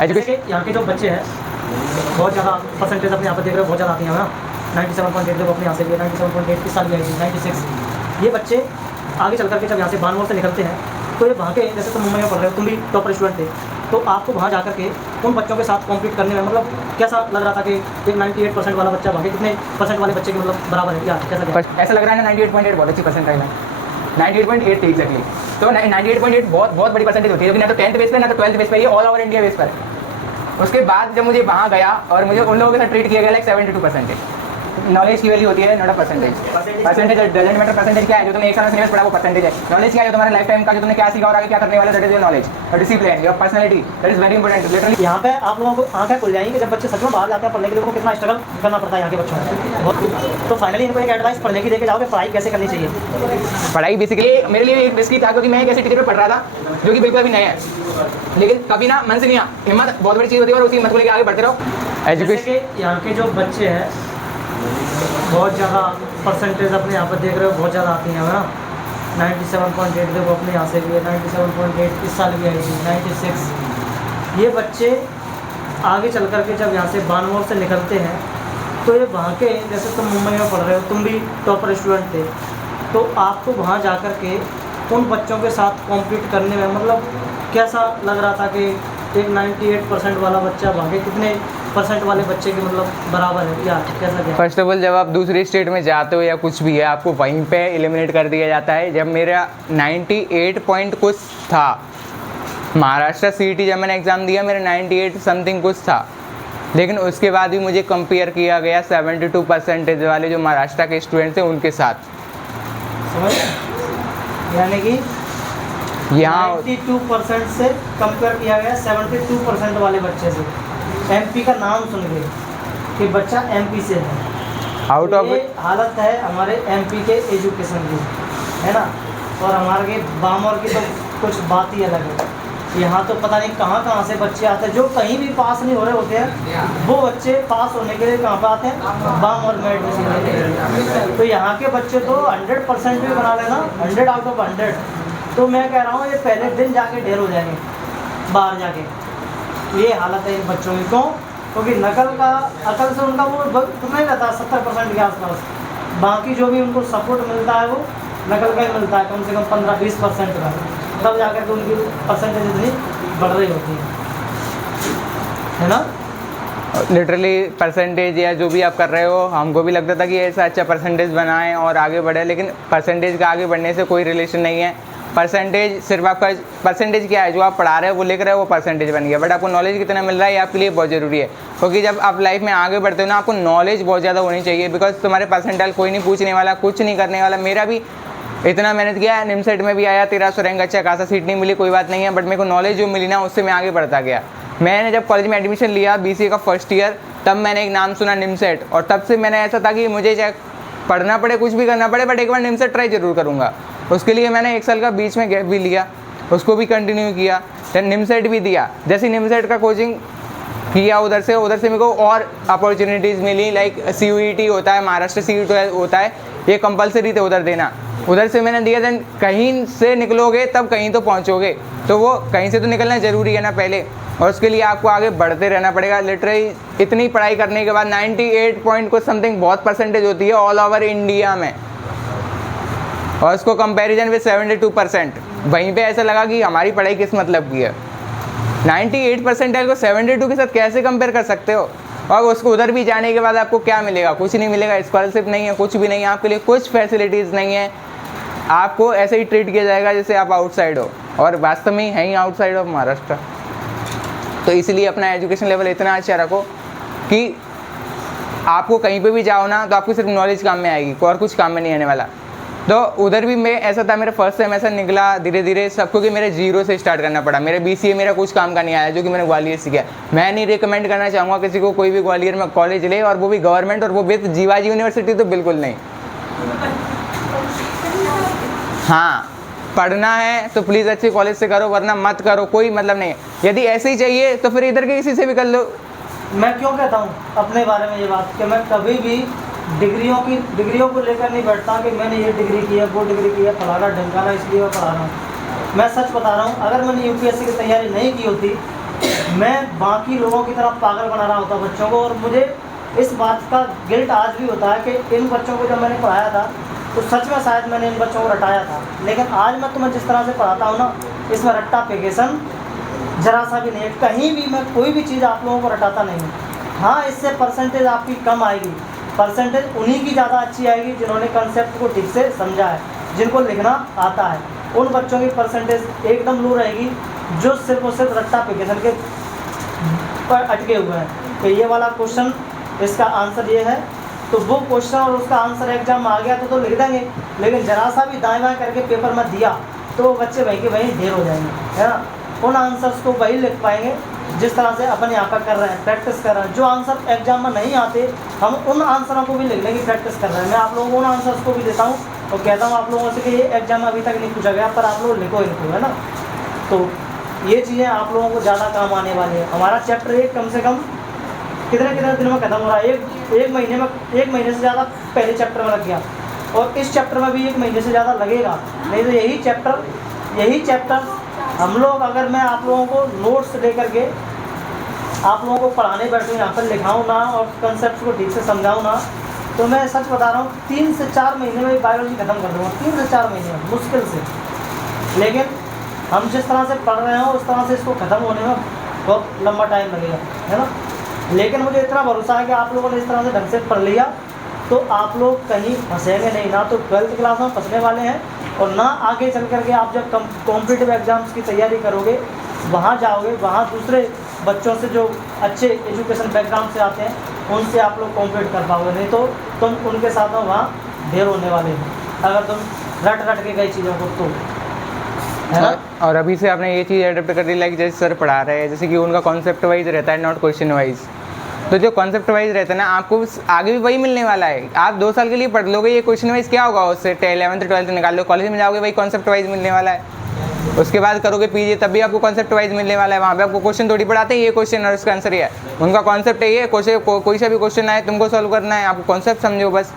जैसे कि यहाँ के जो बच्चे हैं बहुत ज़्यादा परसेंटेज अपने यहाँ पर देख रहे हो, बहुत ज़्यादा आती हैं ना, 97.8 देखो अपने यहाँ से भी 97.8 इस साल भी आएगी 96। ये बच्चे आगे चल करके जब यहाँ से बानमोर से निकलते हैं तो ये वहाँ के, जैसे तुम मुंबई में पढ़ रहे हो, तुम भी टॉपर स्टूडेंट थे, तो आपको वहाँ जा करके उन बच्चों के साथ कॉम्पीट करने में मतलब कैसा लग रहा था कि एक 98% वाला बच्चा वहाँ के कितने परसेंट वाले बच्चे के मतलब बराबर है, क्या कैसा ऐसा लग रहा है ना 98.8 बहुत अच्छी परसेंटाइल है, 98.8 थी एग्जैक्टली। तो 98.8 बहुत बड़ी परसेंटेज होती है, क्योंकि ना तो 10th बेस पे ना तो 12th बेस पे, ये ऑल ओवर इंडिया बेस पर है। उसके बाद जब मुझे वहाँ गया और मुझे उन लोगों के साथ ट्रीट किया गया लाइक 72%। नॉलेज की वैल्यू होती है, not a percentage. Percentage doesn't matter, percentage क्या है, जो तुमने एक साल में सिलेबस पढ़ा वो परसेंटेज है। नॉलेज क्या है, जो तुम्हारे लाइफ टाइम का जो तुमने क्या सीखा और आगे क्या करने वाले, दैट इज योर नॉलेज। और discipline, your personality, that is very important. Literally यहाँ पे आप लोगों को आंखें खुल जाएंगी कि जब बच्चे सच में बाहर जाते हैं पढ़ने के लिए, उनको कितना स्ट्रगल करना पड़ता है यहाँ के बच्चों को। तो फाइनली इनको एक एडवाइस पढ़ने की देके जाओगे, पढ़ाई कैसे करनी चाहिए। पढ़ाई बेसिकली मेरे लिए एक रिस्की था, क्योंकि मैं एक ऐसे टीचर पे पढ़ रहा था जो कि बिल्कुल अभी नया है, लेकिन कभी ना मन से नहीं आ, हिम्मत बहुत बड़ी चीज़ होती है और उसी हिम्मत को लेकर आगे बढ़ते रहो। एजुकेशन यहाँ के जो बच्चे हैं बहुत ज़्यादा परसेंटेज अपने यहाँ पर देख रहे हो, बहुत ज़्यादा आती हैं ना, 97.8 देखो अपने यहाँ से भी है 97.8 इस साल भी आएगी 96। ये बच्चे आगे चल कर के जब यहाँ से बानमोर से निकलते हैं तो ये वहाँ के, जैसे तुम मुंबई में पढ़ रहे हो, तुम भी टॉपर स्टूडेंट थे, तो आपको वहाँ जा कर के उन बच्चों के साथ कॉम्पीट करने में मतलब कैसा लग रहा था कि एक 98% वाला बच्चा वहाँ के कितने परसेंट वाले बच्चे के मतलब बराबर है, या कैसा क्या। फर्स्ट ऑफ ऑल जब आप दूसरी स्टेट में जाते हो या कुछ भी है, आपको वहीं पे एलिमिनेट कर दिया जाता है। जब मेरा 98 पॉइंट कुछ था, महाराष्ट्र सीईटी जब मैंने एग्ज़ाम दिया मेरा 98 समथिंग कुछ था, लेकिन उसके बाद भी मुझे कंपेयर किया गया 72 परसेंटेज वाले जो महाराष्ट्र के स्टूडेंट थे उनके साथ। समझ, यानी कि यहाँ 92% से कंपेयर किया गया 72% वाले बच्चे से, एमपी का नाम सुन के कि बच्चा एमपी से है। आउट ऑफ ये हालत है हमारे एमपी के एजुकेशन की, है ना। और हमारे बामर की तो कुछ बात ही अलग है। यहाँ तो पता नहीं कहाँ कहाँ से बच्चे आते हैं जो कहीं भी पास नहीं हो रहे होते हैं, वो बच्चे पास होने के लिए कहाँ पर आते हैं, बामर में एडमिशन लेने के लिए। तो यहाँ के बच्चे तो 100% भी बना लेना, 100 आउट ऑफ 100। तो मैं कह रहा हूँ ये पहले दिन जाके ढेर हो जाएंगे बाहर जाके। ये हालत है इन बच्चों की, क्यों? क्योंकि नकल का अकल से उनका वो कितना ही रहता है 70% के आसपास, बाकी जो भी उनको सपोर्ट मिलता है वो नकल का ही मिलता है, कम से कम 15-20% का, तब जाकर के उनकी परसेंटेज इतनी बढ़ रही होती है ना। लिटरली परसेंटेज या जो भी आप कर रहे हो, हमको भी लगता था कि ऐसा अच्छा परसेंटेज बनाएं और आगे बढ़े, लेकिन परसेंटेज का आगे बढ़ने से कोई रिलेशन नहीं है। परसेंटेज सिर्फ आपका परसेंटेज क्या है, जो आप पढ़ा रहे हो वो लिख रहे हो वो परसेंटेज बन गया, बट आपको नॉलेज कितना मिल रहा है ये आपके लिए बहुत ज़रूरी है। क्योंकि जब आप लाइफ में आगे बढ़ते हो ना, आपको नॉलेज बहुत ज़्यादा होनी चाहिए, बिकॉज तुम्हारे परसेंटाइल कोई नहीं पूछने वाला, कुछ नहीं करने वाला। मेरा भी इतना मेहनत किया, निमसेट में भी आया 1300 रैंक, अच्छा खासा सीट नहीं मिली, कोई बात नहीं है, बट मेरे को नॉलेज जो मिली ना उससे मैं आगे बढ़ता गया। मैंने जब कॉलेज में एडमिशन लिया BCA का फर्स्ट ईयर, तब मैंने एक नाम सुना निमसेट, और तब से मैंने ऐसा था कि मुझे चाहे पढ़ना पड़े कुछ भी करना पड़े, बट एक बार निमसेट ट्राई जरूर करूँगा। उसके लिए मैंने 1 साल का बीच में गैप भी लिया, उसको भी कंटिन्यू किया, फिर निमसेट भी दिया। जैसे निमसेट का कोचिंग किया उधर से मेरे को और अपॉर्चुनिटीज़ मिली, लाइक CUET होता है, महाराष्ट्र CUET होता है, ये कंपलसरी थे उधर देना, उधर से मैंने दिया। देन कहीं से निकलोगे तब कहीं तो पहुंचोगे, तो वो कहीं से तो निकलना ज़रूरी है ना पहले, और उसके लिए आपको आगे बढ़ते रहना पड़ेगा। लिटरली इतनी पढ़ाई करने के बाद 98 पॉइंट कुछ समथिंग बहुत परसेंटेज होती है ऑल ओवर इंडिया में, और उसको कंपैरिजन विद 72%, वहीं पे ऐसा लगा कि हमारी पढ़ाई किस मतलब की है। 98 परसेंटाइल को 72 के साथ कैसे कंपेयर कर सकते हो? और उसको उधर भी जाने के बाद आपको क्या मिलेगा? कुछ नहीं मिलेगा, स्कॉलरशिप नहीं है, कुछ भी नहीं है, आपके लिए कुछ फैसिलिटीज़ नहीं है, आपको ऐसे ही ट्रीट किया जाएगा जैसे आप आउटसाइड हो, और वास्तव में है ही आउटसाइड ऑफ महाराष्ट्र। तो इसलिए अपना एजुकेशन लेवल इतना अच्छा रखो कि आपको कहीं पे भी जाओ ना तो आपको सिर्फ नॉलेज काम में आएगी, और कुछ काम में नहीं आने वाला। तो उधर भी मैं ऐसा था, मेरा फर्स्ट टाइम ऐसा निकला, धीरे धीरे सबको कि मेरे जीरो से स्टार्ट करना पड़ा। मेरे BCA मेरा कुछ काम का नहीं आया, जो कि मैंने ग्वालियर सीखा। मैं नहीं रिकमेंड करना चाहूँगा किसी को कोई भी ग्वालियर में कॉलेज ले, और वो भी गवर्नमेंट, और वो भी जीवाजी यूनिवर्सिटी तो बिल्कुल नहीं। हाँ, पढ़ना है तो प्लीज़ अच्छे कॉलेज से करो, वरना मत करो, कोई मतलब नहीं है। यदि ऐसे ही चाहिए तो फिर इधर के किसी से भी कर लो। मैं क्यों कहता हूँ अपने बारे में ये बात कि मैं कभी भी डिग्रियों को लेकर नहीं बैठता कि मैंने ये डिग्री की है, वो डिग्री की है, फलाना ढंकाना, इसलिए मैं पढ़ा रहा हूँ। मैं सच बता रहा हूँ, अगर मैंने UPSC की तैयारी नहीं की होती मैं बाकी लोगों की तरह पागल बना रहा होता बच्चों को, और मुझे इस बात का गिल्ट आज भी होता है कि इन बच्चों को जब मैंने पढ़ाया था तो सच में शायद मैंने इन बच्चों को रटाया था। लेकिन आज मैं तुम्हें जिस तरह से पढ़ाता हूँ ना, इसमें रट्टा पेगेशन जरा सा भी नहीं है। कहीं भी मैं कोई भी चीज़ आप लोगों को रटाता नहीं हूँ। हाँ, इससे परसेंटेज आपकी कम आएगी, परसेंटेज उन्हीं की ज़्यादा अच्छी आएगी जिन्होंने कंसेप्ट को ठीक से समझा है, जिनको लिखना आता है। उन बच्चों की परसेंटेज एकदम लो रहेगी जो सिर्फ और सिर्फ रट्टा पेगेशन के पर अटके हुए हैं कि ये वाला क्वेश्चन इसका आंसर ये है, तो वो क्वेश्चन और उसका आंसर एग्जाम में आ गया तो लिख देंगे, लेकिन जरा सा भी दाएँ बाएँ करके पेपर में दिया तो वो बच्चे वहीं के वहीं ढेर हो जाएंगे, है ना। उन आंसर्स को वही लिख पाएंगे जिस तरह से अपन यहाँ पर कर रहे हैं, प्रैक्टिस कर रहे हैं। जो आंसर एग्जाम में नहीं आते हम उन आंसरों को भी लिखने की प्रैक्टिस कर रहे हैं। मैं आप लोगों को उन आंसर्स को भी देता हूँ और कहता हूँ आप लोगों से कि ये एग्जाम में अभी तक नहीं पूछा गया, पर आप लोग लिखो इनको, है ना। तो ये चीज़ें आप लोगों को ज़्यादा काम आने वाली है। हमारा चैप्टर 1 कम से कम कितने दिनों में खत्म हो रहा है, एक महीने से ज़्यादा पहले चैप्टर में लग गया, और इस चैप्टर में भी 1 महीने से ज़्यादा लगेगा। नहीं तो यही चैप्टर हम लोग, अगर मैं आप लोगों को नोट्स लेकर के आप लोगों को पढ़ाने बैठूँ, यहाँ पर लिखाऊँ ना और कंसेप्ट को ठीक से समझाऊँ ना, तो मैं सच बता रहा हूँ 3 से 4 महीने में बायोलॉजी खत्म कर दूँगा, 3 से 4 महीने में मुश्किल से। लेकिन हम जिस तरह से पढ़ रहे हो उस तरह से इसको ख़त्म होने में बहुत लंबा टाइम लगेगा, है ना। लेकिन मुझे इतना भरोसा है कि आप लोगों ने इस तरह से ढंग से पढ़ लिया तो आप लोग कहीं फंसेंगे नहीं, ना तो 12th क्लास में फंसने वाले हैं, और ना आगे चल करके आप जब कॉम्पिटिटिव एग्ज़ाम्स की तैयारी करोगे, वहाँ जाओगे, वहाँ दूसरे बच्चों से जो अच्छे एजुकेशन बैकग्राउंड से आते हैं उनसे आप लोग कॉम्पीट कर पाओगे। नहीं तो तुम उनके साथ में वहाँ ढेर होने वाले हो अगर तुम रट के गई चीज़ों को, तो है ना। और अभी से आपने ये चीज़ एडेप्ट कर ली, लाइक जैसे सर पढ़ा रहे हैं, जैसे कि उनका कॉन्सेप्ट वाइज रहता है, नॉट क्वेश्चन वाइज। तो जो कॉन्सेप्ट वाइज रहता है ना, आपको आगे भी वही मिलने वाला है। आप 2 साल के लिए पढ़ लोगे, ये क्वेश्चन वाइज क्या होगा, उससे 11th 12th निकाल लो, कॉलेज में जाओगे वही कॉन्सेप्ट वाइज मिलने वाला है। उसके बाद करोगे पीजी, तब भी आपको कॉन्सेप्ट वाइज मिलने वाला है। वहाँ पे आपको क्वेश्चन थोड़ी पढ़ाते हैं ये क्वेश्चन और उसका आंसर ये है, उनका कॉन्सेप्ट है ये, कोई सा भी क्वेश्चन आए तुमको सॉल्व करना है, आपको कॉन्सेप्ट समझो बस,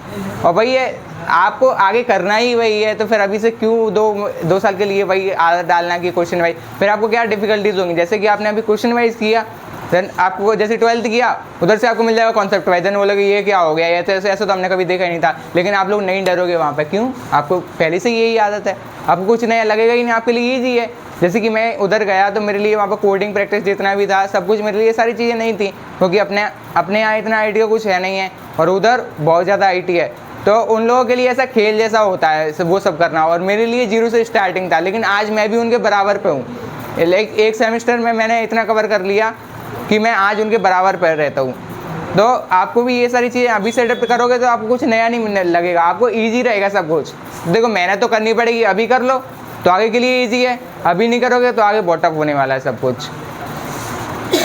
और वही है, आपको आगे करना ही वही है। तो फिर अभी से क्यों 2 साल के लिए वही आदत डालना कि क्वेश्चन वाइज, फिर आपको क्या डिफिकल्टीज होंगी। जैसे कि आपने अभी क्वेश्चन वाइज किया, देन आपको जैसे 12th किया उधर से आपको मिल जाएगा कॉन्सेप्ट वाइज, देन बोलोगे ये क्या हो गया, ऐसा तो हमने कभी देखा ही नहीं था। लेकिन आप लोग नहीं डरोगे वहाँ पे, क्यों, आपको पहले से यही आदत है, आपको कुछ नया लगेगा ही नहीं, आपके लिए ईजी है। जैसे कि मैं उधर गया तो मेरे लिए वहाँ पर कोडिंग प्रैक्टिस जितना भी था सब कुछ मेरे लिए सारी चीज़ें नहीं थी, क्योंकि अपने यहाँ इतना आई टी का कुछ है नहीं है, और उधर बहुत ज़्यादा आई टी है। तो उन लोगों के लिए ऐसा खेल जैसा होता है वो सब करना, और मेरे लिए 0 से स्टार्टिंग था। लेकिन आज मैं भी उनके बराबर पे हूँ, एक सेमेस्टर में मैंने इतना कवर कर लिया कि मैं आज उनके बराबर पर रहता हूँ। तो आपको भी ये सारी चीज़ें अभी से अडेप्ट करोगे तो आपको कुछ नया नहीं मिलने लगेगा, आपको ईजी रहेगा सब कुछ। देखो मेहनत तो करनी पड़ेगी, अभी कर लो तो आगे के लिए ईजी है, अभी नहीं करोगे तो आगे बहुत टफ होने वाला है सब कुछ।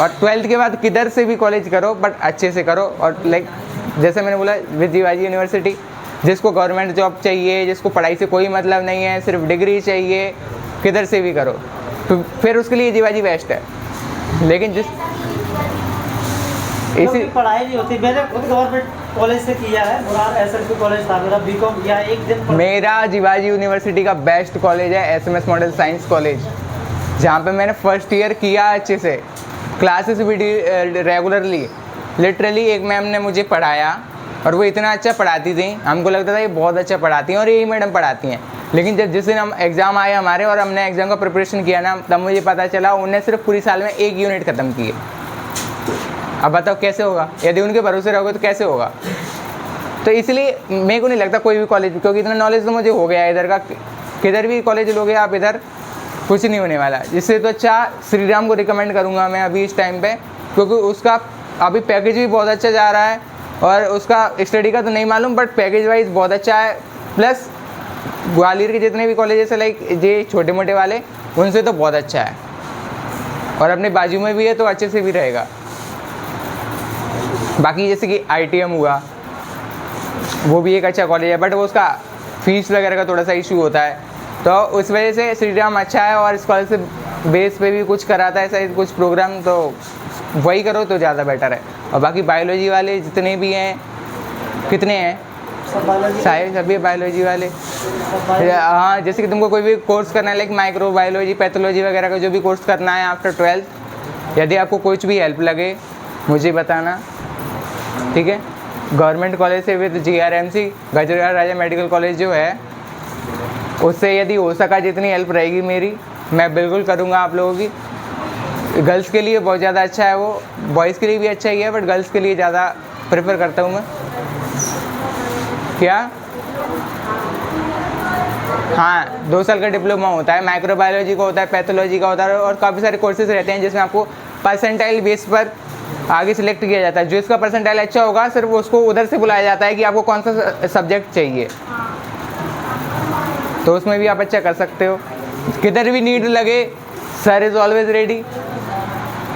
और 12th के बाद किधर से भी कॉलेज करो बट अच्छे से करो, और लाइक जैसे मैंने बोला विद जीवाजी यूनिवर्सिटी, जिसको गवर्नमेंट जॉब चाहिए, जिसको पढ़ाई से कोई मतलब नहीं है, सिर्फ डिग्री चाहिए, किधर से भी करो, तो फिर उसके लिए जीवाजी बेस्ट है। लेकिन जिस इसी पढ़ाई नहीं होती, मैंने खुद गवर्नमेंट कॉलेज से किया है, मुरार SLP कॉलेज था मेरा, बीकॉम किया एक दिन। मेरा जीवाजी यूनिवर्सिटी का बेस्ट कॉलेज है SMS मॉडल साइंस कॉलेज, जहाँ पे मैंने फर्स्ट ईयर किया अच्छे से, क्लासेस भी रेगुलरली, लिटरली एक मैम ने मुझे पढ़ाया और वो इतना अच्छा पढ़ाती थी, हमको लगता था ये बहुत अच्छा पढ़ाती हैं और यही मैडम पढ़ाती हैं। लेकिन जब जिस दिन हम एग्ज़ाम आए हमारे और हमने एग्ज़ाम का प्रिपरेशन किया ना, तब मुझे पता चला उन्होंने सिर्फ पूरी साल में 1 यूनिट ख़त्म की है। अब बताओ कैसे होगा, यदि उनके भरोसे रहोगे तो कैसे होगा। तो इसलिए मेरे को नहीं लगता कोई भी कॉलेज, क्योंकि इतना नॉलेज तो मुझे हो गया है इधर का, किधर भी कॉलेज लोगे आप इधर कुछ नहीं होने वाला। जिससे तो अच्छा श्री राम को रिकमेंड करूँगा मैं अभी इस टाइम पे, क्योंकि उसका अभी पैकेज भी बहुत अच्छा जा रहा है, और उसका स्टडी का तो नहीं मालूम बट पैकेज वाइज बहुत अच्छा है। प्लस ग्वालियर के जितने भी कॉलेजेस है लाइक ये छोटे मोटे वाले, उनसे तो बहुत अच्छा है, और अपने बाजू में भी है तो अच्छे से भी रहेगा। बाकी जैसे कि ITM हुआ, वो भी एक अच्छा कॉलेज है, बट वो उसका फीस वगैरह का थोड़ा सा इशू होता है, तो उस वजह से श्री राम अच्छा है, और स्कॉलरशिप बेस पे भी कुछ कराता है ऐसा कुछ प्रोग्राम, तो वही करो तो ज़्यादा बेटर है। और बाकी बायोलॉजी वाले जितने भी हैं, कितने हैं, सारे सभी बायोलॉजी वाले। हाँ, जैसे कि तुमको कोई भी कोर्स करना है लाइक माइक्रो बायोलॉजी, पैथोलॉजी वगैरह का जो भी कोर्स करना है आफ्टर 12th, यदि आपको कुछ भी हेल्प लगे मुझे बताना, ठीक है। गवर्नमेंट कॉलेज से with GRMC Gajraj Raja medical college जो है उससे यदि हो सका जितनी हेल्प रहेगी मेरी मैं बिल्कुल करूँगा आप लोगों की। गर्ल्स के लिए बहुत ज़्यादा अच्छा है वो, बॉयज़ के लिए भी अच्छा ही है बट गर्ल्स के लिए ज़्यादा प्रेफर करता हूँ मैं। क्या? हाँ, 2 साल का डिप्लोमा होता है, माइक्रोबायोलॉजी का होता है, पैथोलॉजी का होता है और काफ़ी सारे कोर्सेज रहते हैं जिसमें आपको परसेंटाइल बेस पर आगे सिलेक्ट किया जाता है। जो इसका परसेंटाइल अच्छा होगा सिर्फ उसको उधर से बुलाया जाता है कि आपको कौन सा सब्जेक्ट चाहिए, तो उसमें भी आप अच्छा कर सकते हो। किधर भी नीड लगे सर इज़ ऑलवेज रेडी,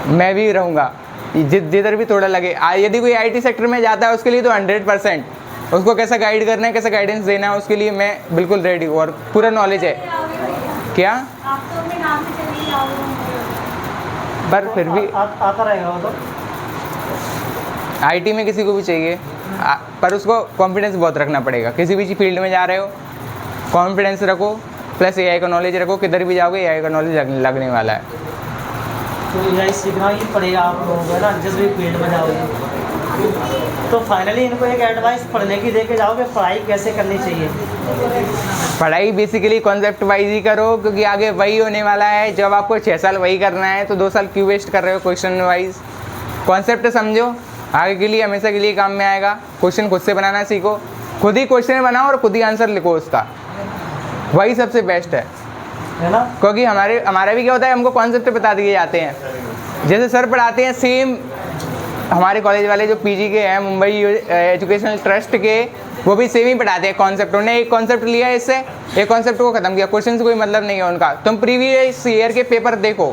मैं भी रहूँगा जिधर भी थोड़ा लगे। यदि कोई IT सेक्टर में जाता है उसके लिए तो 100% उसको कैसा गाइड करना है, कैसा गाइडेंस देना है उसके लिए मैं बिल्कुल रेडी हूँ और पूरा नॉलेज है। क्या? पर फिर भी आता रहेगा वो तो। IT में किसी को भी चाहिए पर उसको कॉन्फिडेंस बहुत रखना पड़ेगा। किसी भी फील्ड में जा रहे हो कॉन्फिडेंस रखो, प्लस AI का नॉलेज रखो। किधर भी जाओगे AI का नॉलेज लगने वाला है। तो AI सीखना ही पड़ेगा आप लोगों को, है ना, जिस भी फील्ड में जाओगे। तो फाइनली इनको एक एडवाइस पढ़ने की दे के जाओगे, पढ़ाई कैसे करनी चाहिए? पढ़ाई बेसिकली कॉन्सेप्ट वाइज ही करो क्योंकि आगे वही होने वाला है। जब आपको 6 साल वही करना है तो 2 साल क्यों वेस्ट कर रहे हो क्वेश्चन वाइज? कॉन्सेप्ट समझो, आगे के लिए हमेशा के लिए काम में आएगा। क्वेश्चन खुद से बनाना सीखो, खुद ही क्वेश्चन बनाओ और खुद ही आंसर लिखो उसका, वही सबसे बेस्ट है ना। क्योंकि हमारा भी क्या होता है, हमको कॉन्सेप्ट बता दिए जाते हैं जैसे सर पढ़ाते हैं सेम। हमारे कॉलेज वाले जो PG के हैं मुंबई एजुकेशनल ट्रस्ट के, वो भी सेम ही पढ़ाते हैं कॉन्सेप्ट। उन्होंने एक कॉन्सेप्ट लिया इससे, एक कॉन्सेप्ट को ख़त्म किया, क्वेश्चन से कोई मतलब नहीं है उनका। तुम प्रीवियस ईयर के पेपर देखो,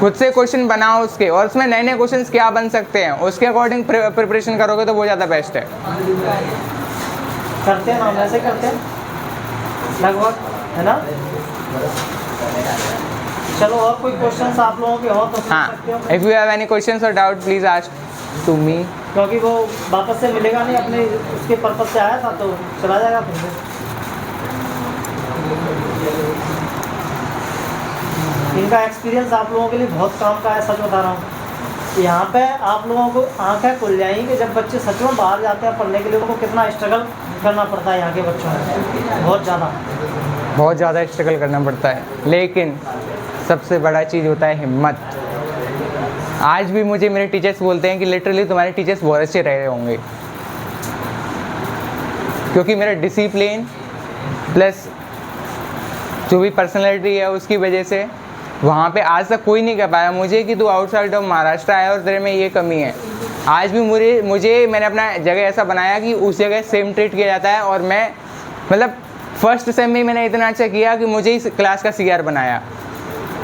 खुद से क्वेश्चन बनाओ उसके, और उसमें नए नए क्वेश्चन क्या बन सकते हैं उसके अकॉर्डिंग प्रिपरेशन करोगे तो वो ज़्यादा बेस्ट है। करते हैं ना, हम ऐसे करते हैं लगभग, है ना। चलो और कोई क्वेश्चंस आप लोगों के हो तो पूछ सकते हो। If you have any questions और doubt please ask to me, क्योंकि वो वापस से मिलेगा नहीं, अपने उसके पर्पज से आया था तो चला जाएगा फिर से। इनका एक्सपीरियंस आप लोगों के लिए बहुत काम का है, सच बता रहा हूँ। यहाँ पे आप लोगों को आंखें खुल जाएंगी कि जब बच्चे सच में बाहर जाते हैं पढ़ने के लिए, उनको कितना स्ट्रगल करना पड़ता है यहाँ के बच्चों में, बहुत ज़्यादा स्ट्रगल करना पड़ता है। लेकिन सबसे बड़ा चीज़ होता है हिम्मत। आज भी मुझे मेरे टीचर्स बोलते हैं कि लिटरली तुम्हारे टीचर्स बहुत अच्छे रहे होंगे, क्योंकि मेरा डिसिप्लिन प्लस जो भी पर्सनैलिटी है उसकी वजह से वहाँ पे आज तक कोई नहीं कह पाया मुझे कि तू आउटसाइड ऑफ महाराष्ट्र आया और तेरे में ये कमी है। आज भी मैंने अपना जगह ऐसा बनाया कि उस जगह सेम ट्रीट किया जाता है। और मैं मतलब फर्स्ट सेम में मैंने इतना अच्छा किया कि मुझे इस क्लास का CR बनाया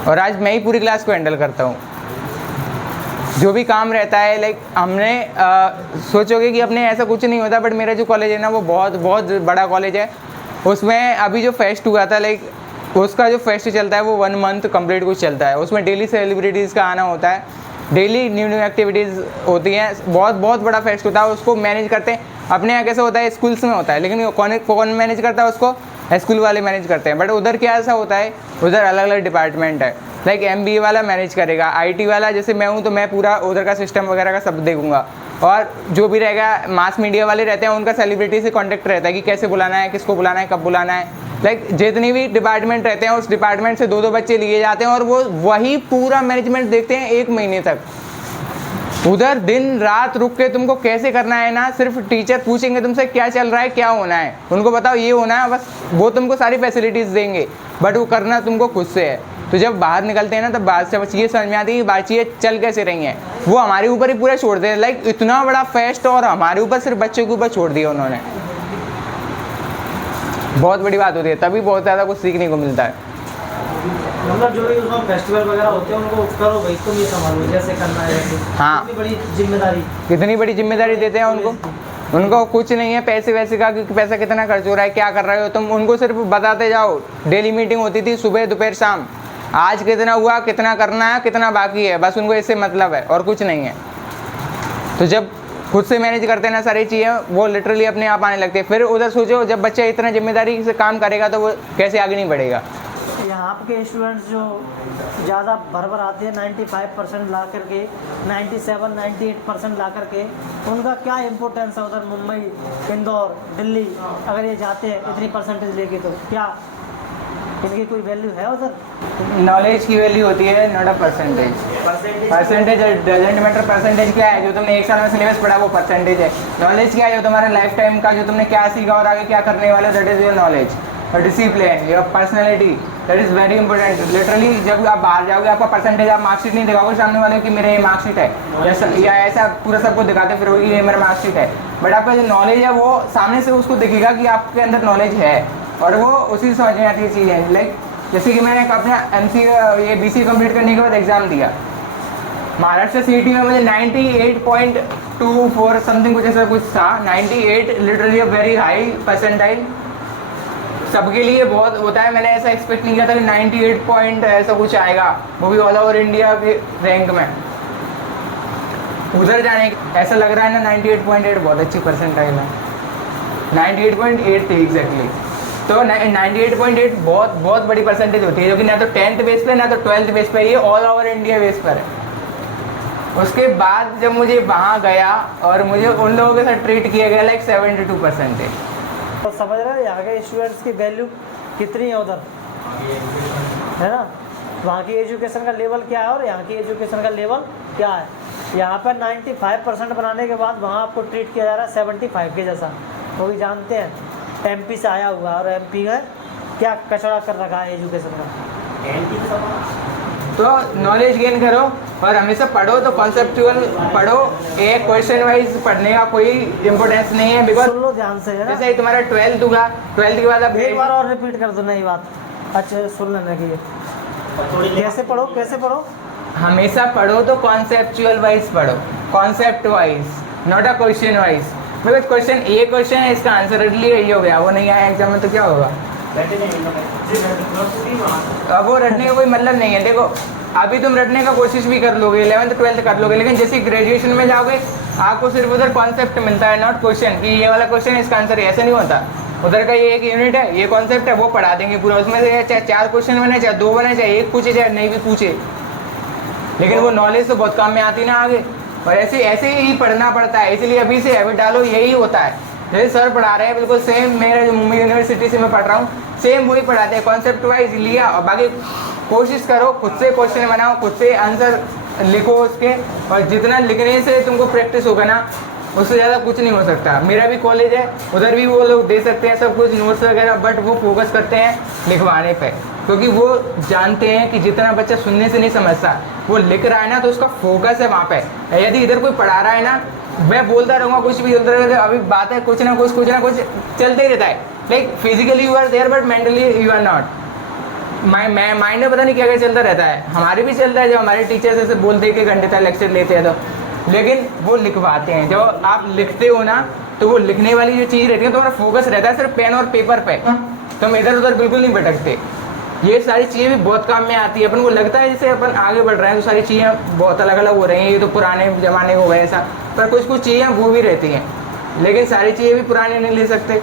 और आज मैं ही पूरी क्लास को हैंडल करता हूँ। जो भी काम रहता है लाइक हमने सोचोगे कि अपने ऐसा कुछ नहीं होता, बट मेरा जो कॉलेज है ना वो बहुत बहुत बड़ा कॉलेज है। उसमें अभी जो फेस्ट हुआ था लाइक उसका जो फेस्ट चलता है वो 1 मंथ कंप्लीट कुछ चलता है। उसमें डेली सेलिब्रिटीज़ का आना होता है, डेली न्यू एक्टिविटीज़ होती हैं, बहुत बहुत बड़ा फेस्ट होता है। उसको मैनेज करते हैं अपने यहाँ कैसे होता है स्कूल्स में होता है, लेकिन कौन मैनेज करता है उसको? स्कूल वाले मैनेज करते हैं। बट उधर क्या ऐसा होता है, उधर अलग अलग डिपार्टमेंट है। लाइक MBA वाला मैनेज करेगा, IT वाला जैसे मैं हूँ तो मैं पूरा उधर का सिस्टम वगैरह का सब देखूंगा। और जो भी रहेगा मास मीडिया वाले रहते हैं, उनका सेलिब्रिटी से कॉन्टेक्ट रहता है कि कैसे बुलाना है, किसको बुलाना है, कब बुलाना है। लाइक जितनी भी डिपार्टमेंट रहते हैं उस डिपार्टमेंट से 2-2 बच्चे लिए जाते हैं और वो वही पूरा मैनेजमेंट देखते हैं 1 महीने तक। उधर दिन रात रुक के तुमको कैसे करना है ना, सिर्फ टीचर पूछेंगे तुमसे क्या चल रहा है, क्या होना है, उनको बताओ ये होना है, बस वो तुमको सारी फैसिलिटीज़ देंगे, बट वो करना तुमको खुद से है। तो जब बाहर निकलते हैं ना तब बात से चीज़ें समझ में आती है कि बात चीज़ें चल कैसे रही हैं। वो हमारे ऊपर ही पूरा छोड़ दे, लाइक इतना बड़ा फेस्ट और हमारे ऊपर सिर्फ बच्चों के ऊपर छोड़ दिया उन्होंने। बहुत बड़ी बात होती है, तभी बहुत ज़्यादा कुछ सीखने को मिलता है। मतलब जो भी उसमें फेस्टिवल वगैरह होते हैं उनको करो भाई, तुम ये संभालो जैसे करना है। हाँ, कितनी बड़ी जिम्मेदारी, कितनी बड़ी जिम्मेदारी देते हैं उनको कुछ नहीं है पैसे वैसे का कि पैसा कितना खर्च हो रहा है, क्या कर रहे हो तुम, उनको सिर्फ बताते जाओ। डेली मीटिंग होती थी सुबह दोपहर शाम, आज कितना हुआ, कितना करना है, कितना बाकी है, बस उनको इससे मतलब है और कुछ नहीं है। तो जब खुद से मैनेज करते हैं ना सारी चीज़ें, वो लिटरली अपने आप आने लगती है। फिर उधर सोचो जब बच्चा इतना जिम्मेदारी से काम करेगा तो वो कैसे आगे नहीं बढ़ेगा। यहाँ के स्टूडेंट्स जो ज़्यादा भर आते हैं 95% ला करके, 97-98% ला करके, उनका क्या इम्पोर्टेंस है उधर मुंबई, इंदौर, दिल्ली अगर ये जाते हैं इतनी परसेंटेज लेके, तो क्या इनकी कोई वैल्यू है उधर? नॉलेज की वैल्यू होती है, not a percentage. Percentage doesn't matter. Percentage क्या है? जो तुमने एक साल में सिलेबस पढ़ा वो परसेंटेज है। नॉलेज क्या है? जो तुम्हारा लाइफ टाइम का जो तुमने क्या सीखा और आगे क्या करने वाले, दैट इज योर नॉलेज। और discipline, your personality, that is very important. Literally जब आप बाहर जाओगे आपका परसेंटेज, आप मार्कशीट नहीं दिखाओगे सामने वाले कि मेरा ये मार्कशीट है, या ऐसा पूरा सबको दिखाते फिर ये मेरा मार्कशीट है। बट आपका जो नॉलेज है वो सामने से उसको दिखेगा कि आपके अंदर नॉलेज है, और वो उसी से समझ में आती है चीज़ें। लाइक जैसे कि मैंने अपना MC ये BC कंप्लीट करने के बाद एग्ज़ाम दिया, महाराष्ट्र CET में मुझे 98.24 समथिंग कुछ ऐसा कुछ था। 98 लिटरली वेरी हाई परसेंटाइल, सबके लिए बहुत होता है। मैंने ऐसा एक्सपेक्ट नहीं किया था कि 98 पॉइंट ऐसा कुछ आएगा, वो भी ऑल ओवर इंडिया के रैंक में। उधर जाने ऐसा लग रहा है ना 98.8 बहुत अच्छी परसेंटाइल है। 98.8 थी एग्जैक्टली। तो 98.8 बहुत बड़ी परसेंटेज होती है, जो कि ना तो 10th बेस पे ना तो 12th बेस पे, ये ऑल ओवर इंडिया बेस पर है। उसके बाद जब मुझे वहाँ गया और मुझे उन लोगों के साथ ट्रीट किया गया लाइक 72%। तो समझ रहे हैं यहाँ के स्टूडेंट्स की वैल्यू कितनी है उधर, है ना? वहाँ की एजुकेशन का लेवल क्या है और यहाँ की एजुकेशन का लेवल क्या है। यहाँ पर 95% बनाने के बाद वहाँ आपको ट्रीट किया जा रहा है 75 के जैसा। वो भी जानते हैं MP से आया हुआ, और MP में क्या कचरा कर रखा है एजुकेशन का। तो नॉलेज गेन करो और हमेशा पढ़ो, तो कॉन्सेप्चुअल पढ़ो। एक क्वेश्चन वाइज पढ़ने का कोई इंपॉर्टेंस नहीं है, बिकॉज सुन लो ध्यान से, है ना? जैसे ही तुम्हारा 12th होगा, 12th के बाद अब एक बार और रिपीट कर दो ना ये बात, अच्छे से सुन लेने की। कैसे पढ़ो, कैसे पढ़ो? हमेशा पढ़ो तो कॉन्सेप्चुअल वाइज पढ़ो, concept wise, not a question wise. Because question ये क्वेश्चन है, इसका आंसर रटली यही हो गया, वो नहीं आया एग्जाम में तो क्या होगा? अब वो रटने का कोई मतलब नहीं है। देखो अभी तुम रटने का कोशिश भी कर लोगे, 11th 12th कर लोगे, लेकिन जैसे ग्रेजुएशन में जाओगे आपको सिर्फ उधर कॉन्सेप्ट मिलता है, नॉट क्वेश्चन कि ये वाला क्वेश्चन है इसका आंसर है, ऐसा नहीं होता। उधर का ये एक यूनिट है, ये कॉन्सेप्ट है, वो पढ़ा देंगे पूरा। उसमें से चाहे 4 क्वेश्चन बने, चाहे 2 बने, चाहे 1 पूछे, चाहे नहीं भी पूछे, लेकिन वो नॉलेज तो बहुत काम में आती ना आगे। और ऐसे ही पढ़ना पड़ता है, इसलिए अभी से हैबिट डालो, यही होता है। जैसे सर पढ़ा रहे हैं बिल्कुल सेम, मेरा जो मुंबई यूनिवर्सिटी से मैं पढ़ रहा हूँ सेम वही पढ़ाते हैं, कॉन्सेप्ट वाइज लिया। और बाकी कोशिश करो खुद से क्वेश्चन बनाओ, खुद से आंसर लिखो उसके, और जितना लिखने से तुमको प्रैक्टिस होगा ना उससे ज़्यादा कुछ नहीं हो सकता। मेरा भी कॉलेज है, उधर भी वो लोग दे सकते हैं सब कुछ नोट्स वगैरह, बट वो फोकस करते हैं लिखवाने पे, क्योंकि वो जानते हैं कि जितना बच्चा सुनने से नहीं समझता, वो लिख रहा है ना तो उसका फोकस है वहाँ पे। यदि इधर कोई पढ़ा रहा है ना, मैं बोलता रहूँगा कुछ भी बोलता रहूँगा, अभी बात है कुछ ना कुछ चलते ही रहता है। Like physically you are there but mentally you are not. Mind में पता नहीं क्या क्या चलता रहता है। हमारे भी चलता है, जब हमारे टीचर्स ऐसे बोलते हैं कि घंटे तक लेक्चर लेते हैं तो, लेकिन वो लिखवाते हैं। जब आप लिखते हो ना तो वो लिखने वाली जो चीज़ रहती है तो हमारा फोकस रहता है सिर्फ पेन और पेपर पे, तो हम इधर उधर बिल्कुल नहीं भटकते। ये सारी चीज़ें भी बहुत काम में आती है। अपन को लगता है जैसे अपन आगे बढ़ रहे हैं तो सारी चीज़ें बहुत अलग अलग हो रही हैं, ये तो पुराने ज़माने हो गए ऐसा, पर कुछ कुछ चीज़ें वो भी रहती हैं। लेकिन सारी चीज़ें भी पुराने नहीं ले सकते,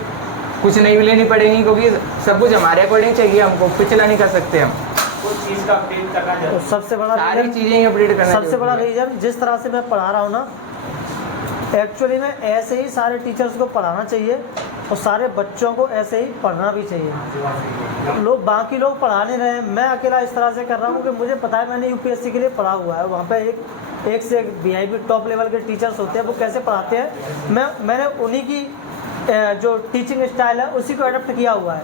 कुछ नई भी लेनी पड़ेगी, क्योंकि सब कुछ हमारे अकॉर्डिंग चाहिए, हमको पिछला नहीं कर सकते हम। कुछ चीज़ का अपडेट करना चाहिए, तो सबसे बड़ा सारी चीज़ें ही अपडेट करना। सबसे बड़ा रीज़न जिस तरह से मैं पढ़ा रहा हूँ ना, एक्चुअली में ऐसे ही सारे टीचर्स को पढ़ाना चाहिए और सारे बच्चों को ऐसे ही पढ़ना भी चाहिए। लोग बाकी लोग पढ़ा नहीं रहे हैं, मैं अकेला इस तरह से कर रहा हूँ कि मुझे पता है, मैंने UPSC के लिए पढ़ा हुआ है। वहाँ पे एक से एक VIP टॉप लेवल के टीचर्स होते हैं, वो कैसे पढ़ाते हैं, मैंने उन्हीं की जो टीचिंग स्टाइल है उसी को अडोप्ट किया हुआ है।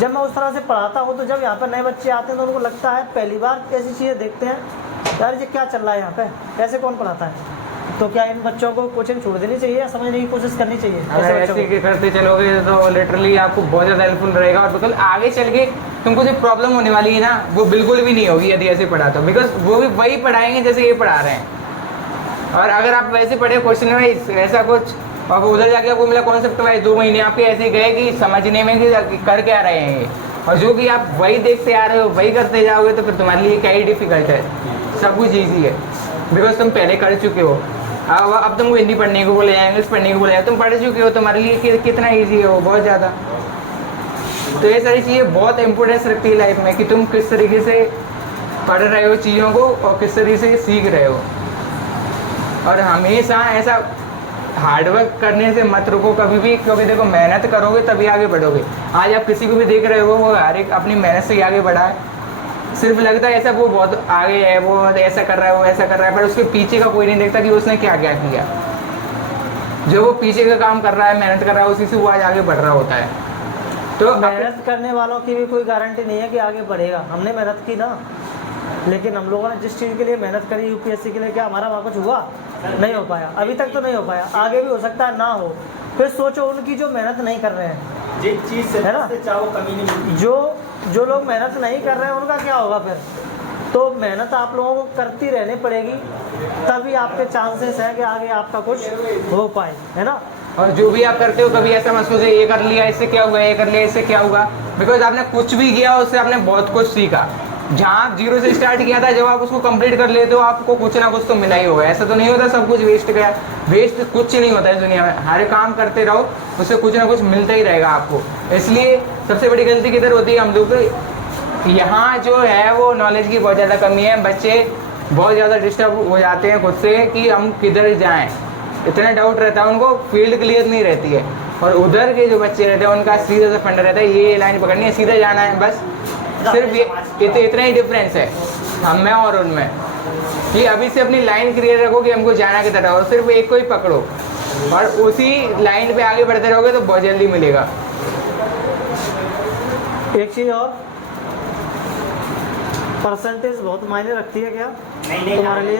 जब मैं उस तरह से पढ़ाता हूँ तो जब यहाँ पर नए बच्चे आते हैं तो उनको लगता है, पहली बार ऐसी चीज़ें देखते हैं, यार ये क्या चल रहा है यहाँ पे, ऐसे कौन पढ़ाता है। तो क्या इन बच्चों को कोचिंग छोड़ देनी चाहिए या समझने की कोशिश करनी चाहिए? अगर ऐसे करते चलोगे तो लिटरली आपको बहुत ज़्यादा हेल्पफुल रहेगा, और बिल्कुल आगे चल के तुमको जो प्रॉब्लम होने वाली है ना वो बिल्कुल भी नहीं होगी यदि ऐसे पढ़ा तो, बिकॉज वो भी वही पढ़ाएंगे जैसे ये पढ़ा रहे हैं। और अगर आप वैसे पढ़े क्वेश्चन वाइज ऐसा कुछ, और उधर जाके आपको मिला कॉन्सेप्ट वाइज, 2 महीने आपके ऐसे गए कि समझने में कि कर क्या रहे हैं ये, और जो कि आप वही देखते आ रहे हो वही करते जाओगे तो फिर तुम्हारे लिए क्या ही डिफिकल्ट है। सब कुछ ईजी है बिकॉज तुम पहले कर चुके हो। अब तुमको हिंदी पढ़ने को बोले जाए, इंग्लिश पढ़ने को बोले जाए, तुम पढ़ चुके हो, तुम्हारे लिए कितना ईजी है वो, बहुत ज़्यादा। तो ये सारी चीज़ें बहुत इंपॉर्टेंस रखती है लाइफ में कि तुम किस तरीके से पढ़ रहे हो चीज़ों को और किस तरीके से सीख रहे हो। और हमेशा ऐसा हार्डवर्क करने से मत रुको कभी भी, क्योंकि देखो मेहनत करोगे तभी आगे बढ़ोगे। आज आप किसी को भी देख रहे हो वो हर एक अपनी मेहनत से आगे बढ़ा है, सिर्फ लगता है ऐसा वो बहुत आगे है, वो ऐसा कर रहा है, वो ऐसा कर रहा है, पर उसके पीछे का कोई नहीं देखता कि उसने क्या क्या किया। जो वो पीछे का काम कर रहा है, मेहनत कर रहा है, उसी से वो आज आगे बढ़ रहा होता है। तो मेहनत करने वालों की भी कोई गारंटी नहीं है कि आगे बढ़ेगा। हमने मेहनत की ना, लेकिन हम लोगों ने जिस चीज़ के लिए मेहनत करी यूपीएससी के लिए, क्या हमारा वहाँ कुछ हुआ? नहीं हो पाया, अभी तक तो नहीं हो पाया, आगे भी हो सकता है ना हो। फिर सोचो उनकी जो मेहनत नहीं कर रहे हैं, जिस चीज से है ना, चाहो कमी नहीं मिलती। जो लोग मेहनत नहीं कर रहे हैं उनका क्या होगा फिर? तो मेहनत आप लोगों को करती रहनी पड़ेगी, तभी आपके चांसेस हैं कि आगे आपका कुछ हो पाए, है ना। और जो भी आप करते हो कभी ऐसा मत सोचो ये कर लिया इससे क्या हुआ, ये कर लिया इससे क्या होगा, बिकॉज आपने कुछ भी किया उससे आपने बहुत कुछ सीखा। जहाँ आप जीरो से स्टार्ट किया था, जब आप उसको कंप्लीट कर लेते हो आपको कुछ ना कुछ तो मिला ही होगा। ऐसा तो नहीं होता सब कुछ वेस्ट गया, वेस्ट कुछ नहीं होता है दुनिया में। हर काम करते रहो, उससे कुछ ना कुछ मिलता ही रहेगा आपको। इसलिए सबसे बड़ी गलती किधर होती है, हम लोग यहाँ जो है वो नॉलेज की बहुत ज़्यादा कमी है। बच्चे बहुत ज़्यादा डिस्टर्ब हो जाते हैं खुद से कि हम किधर जाएँ, इतना डाउट रहता है उनको, फील्ड क्लियर नहीं रहती है। और उधर के जो बच्चे रहते हैं उनका सीधा सा फंडा रहता है, ये लाइन पकड़नी है, सीधा जाना है बस। सिर्फ ये इतना ही डिफरेंस है हम में और उनमें, कि अभी से अपनी लाइन क्लियर रखो कि हमको जाना की तरह, और सिर्फ एक को ही पकड़ो और उसी लाइन पे आगे बढ़ते रहोगे तो बहुत जल्दी मिलेगा। एक चीज़ और, परसेंटेज बहुत मायने रखती है क्या नहीं तुम्हारे लिए?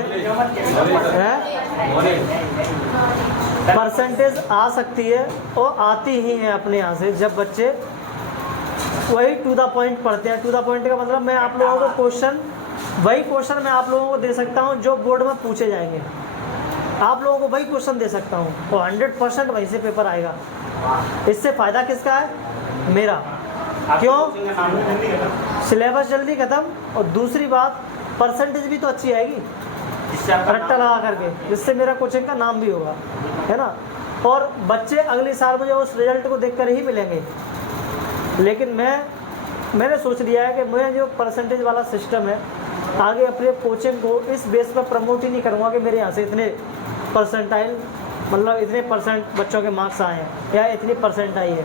परसेंटेज आ सकती है और आती ही है अपने यहाँ से, जब बच्चे वही टू द पॉइंट पढ़ते हैं। टू द पॉइंट का मतलब मैं आप लोगों को वही क्वेश्चन मैं आप लोगों को दे सकता हूँ जो बोर्ड में पूछे जाएंगे। आप लोगों को वही क्वेश्चन दे सकता हूँ और 100% वहीं से पेपर आएगा। इससे फ़ायदा किसका है? मेरा। क्यों? सिलेबस जल्दी ख़त्म, और दूसरी बात परसेंटेज भी तो अच्छी आएगी रट्टा लगा करके, जिससे मेरा कोचिंग का नाम भी होगा, है ना। और बच्चे अगले साल मुझे उस रिजल्ट को देखकर ही मिलेंगे। लेकिन मैंने सोच लिया है कि मैं जो परसेंटेज वाला सिस्टम है, आगे अपने कोचिंग को इस बेस पर प्रमोट ही नहीं करूँगा कि मेरे यहाँ से इतने परसेंटाइल, मतलब इतने परसेंट बच्चों के मार्क्स आए हैं या इतनी परसेंट आई है।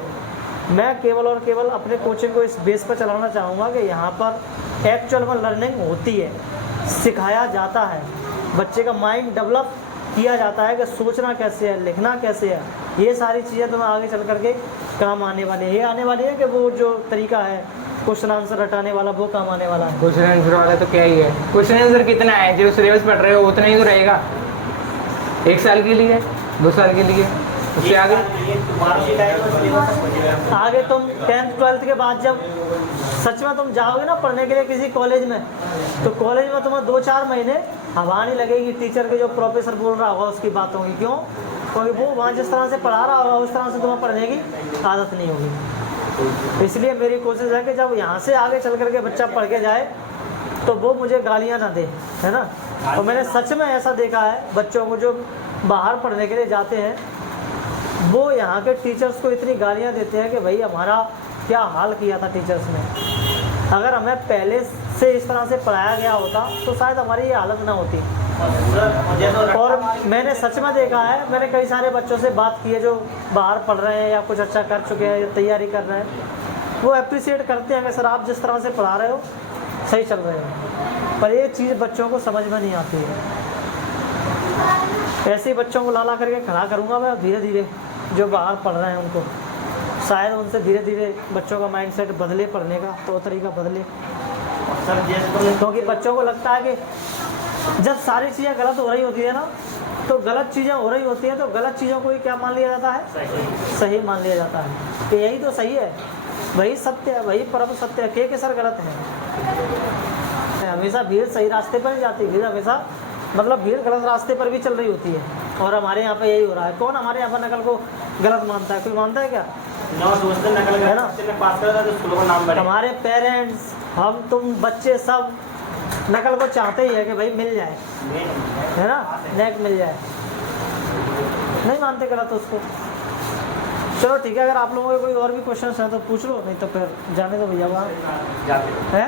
मैं केवल और केवल अपने कोचिंग को इस बेस पर चलाना चाहूँगा कि यहाँ पर एक्चुअल में लर्निंग होती है, सिखाया जाता है, बच्चे का माइंड डेवलप किया जाता है कि सोचना कैसे है, लिखना कैसे है। ये सारी चीज़ें तो मैं आगे चल करके काम आने वाली है। ये आने वाली है कि वो जो तरीका है क्वेश्चन आंसर रटाने वाला, वो काम आने वाला है। क्वेश्चन आंसर वाला तो क्या ही है, क्वेश्चन आंसर कितना है, जो सिलेबस पढ़ रहे हो उतना ही तो रहेगा, 1 साल के लिए, 2 साल के लिए, उससे आगे तुम 10th 12th के बाद जब सच में तुम जाओगे ना पढ़ने के लिए किसी कॉलेज में, तो कॉलेज में तुम्हें 2-4 महीने हवा नहीं लगेगी, टीचर के जो प्रोफेसर बोल रहा होगा उसकी बातों की। क्यों? क्योंकि वो वहाँ जिस तरह से पढ़ा रहा होगा उस तरह से तुम्हें पढ़ने की आदत नहीं होगी। इसलिए मेरी कोशिश है कि जब यहाँ से आगे चल करके बच्चा पढ़ के जाए तो वो मुझे गालियाँ ना दे, है ना। और मैंने सच में ऐसा देखा है, बच्चों को जो बाहर पढ़ने के लिए जाते हैं वो यहाँ के टीचर्स को इतनी गालियाँ देते हैं कि भाई हमारा क्या हाल किया था टीचर्स ने। अगर हमें पहले से इस तरह से पढ़ाया गया होता तो शायद हमारी ये हालत ना होती। और मैंने सच में देखा है, मैंने कई सारे बच्चों से बात की है जो बाहर पढ़ रहे हैं या कुछ अच्छा कर चुके हैं या तैयारी कर रहे हैं। वो अप्रिशिएट करते हैं कि सर आप जिस तरह से पढ़ा रहे हो सही चल रहे हो, पर ये चीज़ बच्चों को समझ में नहीं आती है। ऐसे बच्चों को ला करके खड़ा करूँगा मैं धीरे धीरे, जो बाहर पढ़ रहे हैं उनको, शायद उनसे धीरे धीरे बच्चों का माइंडसेट बदले, पढ़ने का तो तरीका बदले। क्योंकि बच्चों को लगता है कि जब सारी चीज़ें गलत हो रही होती है ना, तो गलत चीज़ें हो रही होती हैं तो गलत चीज़ों को ही क्या मान लिया जाता है? सही मान लिया जाता है कि यही तो सही है, वही सत्य है, वही परम सत्य है। के सर गलत है। हमेशा भीड़ सही रास्ते पर नहीं जाती, भीड़ हमेशा मतलब भीड़ गलत रास्ते पर भी चल रही होती है। और हमारे यहाँ पे यही हो रहा है। कौन हमारे यहाँ पर नकल को गलत मानता है? कोई मानता है क्या? है ना, पास कर तो स्कूलों का नाम बढ़े। हमारे पेरेंट्स, हम तुम बच्चे सब नकल को चाहते ही है कि भाई मिल जाए, है ना, नेक मिल जाए। नहीं मानते गलत उसको। चलो ठीक है, अगर आप लोगों के कोई और भी क्वेश्चन हैं तो पूछ लो, नहीं तो फिर जाने दो भैया वहाँ है।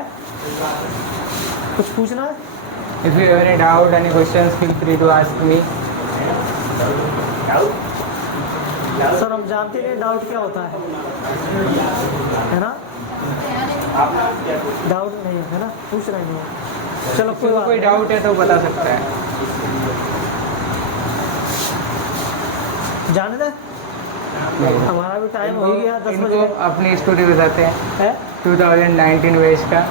कुछ पूछना है? If you have any doubt, any questions, feel free to ask me. Sir हम जानते नहीं डाउट क्या होता है ना? डाउट नहीं है ना, पूछ रहे हैं। चलो किसी को कोई डाउट है तो बता सकता है। जाने दे, हमारा भी टाइम हो ही गया 10 बजे। इनको अपनी स्टोरी बताते हैं है 2019 बैच का।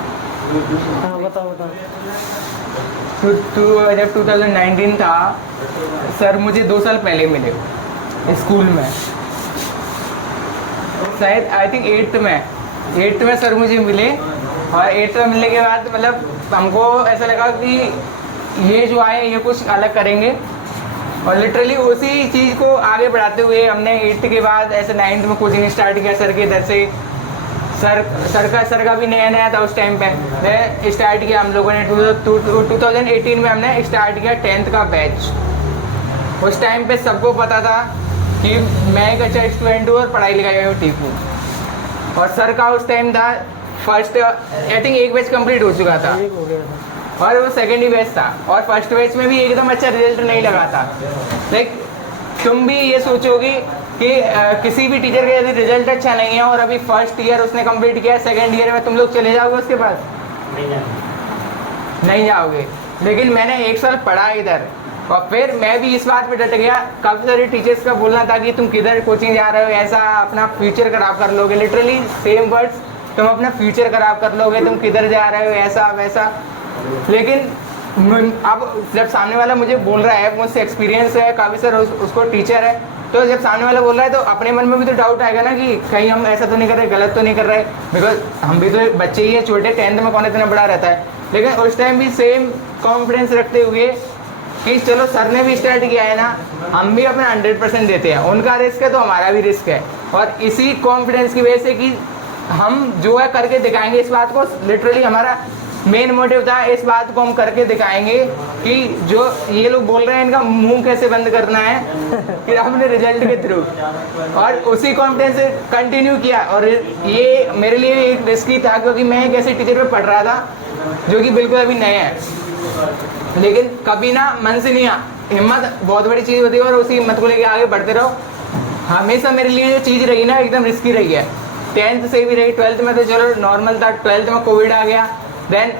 हाँ बताओ बताओ। जब 2019 था सर, मुझे 2 साल पहले मिले स्कूल में, शायद आई थिंक 8th में सर मुझे मिले। और 8th में मिलने के बाद मतलब हमको ऐसा लगा कि ये जो आए ये कुछ अलग करेंगे, और लिटरली उसी चीज़ को आगे बढ़ाते हुए हमने 8th के बाद ऐसे 9th में कोचिंग स्टार्ट किया सर के इधर से। सर का भी नया था उस टाइम पे स्टार्ट किया हम लोगों ने। 2018 में हमने स्टार्ट किया 10th का बैच। उस टाइम पे सबको पता था कि मैं एक अच्छा स्टूडेंट हूँ और पढ़ाई लिखाई में ठीक हूँ। और सर का उस टाइम था फर्स्ट, आई थिंक एक बैच कंप्लीट हो चुका था हो गया था। और वो सेकेंड ही बैच था, और फर्स्ट बैच में भी एकदम अच्छा रिजल्ट नहीं लगा था। लाइक तुम भी ये सोचोगी कि किसी भी टीचर का यदि रिजल्ट अच्छा नहीं है और अभी फर्स्ट ईयर उसने कंप्लीट किया, सेकेंड ईयर में तुम लोग चले जाओगे उसके पास? नहीं जाओगे। लेकिन मैंने 1 साल पढ़ा इधर, और फिर मैं भी इस बात पे डट गया। काफ़ी सारे टीचर्स का बोलना था कि तुम किधर कोचिंग जा रहे हो, ऐसा अपना फ्यूचर खराब कर लोगे। लिटरली सेम वर्ड्स, तुम अपना फ्यूचर खराब कर लोगे, तुम किधर जा रहे हो, ऐसा वैसा। लेकिन अब जब सामने वाला मुझे बोल रहा है, मुझसे एक्सपीरियंस है काफ़ी सर, उसको टीचर है, तो जब सामने वाला बोल रहा है तो अपने मन में भी तो डाउट आएगा ना कि कहीं हम ऐसा तो नहीं कर रहे, गलत तो नहीं कर रहे। बिकॉज हम भी तो बच्चे ही हैं, छोटे, 10th में कौन इतना बड़ा रहता है। लेकिन उस टाइम भी सेम कॉन्फिडेंस रखते हुए कि चलो सर ने भी स्टार्ट किया है ना, हम भी अपना 100% देते हैं। उनका रिस्क है तो हमारा भी रिस्क है, और इसी कॉन्फिडेंस की वजह से कि हम जो है करके दिखाएंगे इस बात को। लिटरली हमारा मेन मोटिव था, इस बात को हम करके दिखाएंगे कि जो ये लोग बोल रहे हैं इनका मुंह कैसे बंद करना है कि अपने रिजल्ट के थ्रू। और उसी कॉन्फिडेंस से कंटिन्यू किया। और ये मेरे लिए एक रिस्की था, क्योंकि मैं एक ऐसे टीचर पे पढ़ रहा था जो कि बिल्कुल अभी नया है। लेकिन कभी ना मन से नहीं हिम्मत बहुत बड़ी चीज़ होती है, और उसी हिम्मत को लेके आगे बढ़ते रहो। हमेशा मेरे लिए जो चीज़ रही ना एकदम रिस्की रही है। 10th से भी रही, 12th में तो चलो नॉर्मल था, 12th में कोविड आ गया। देन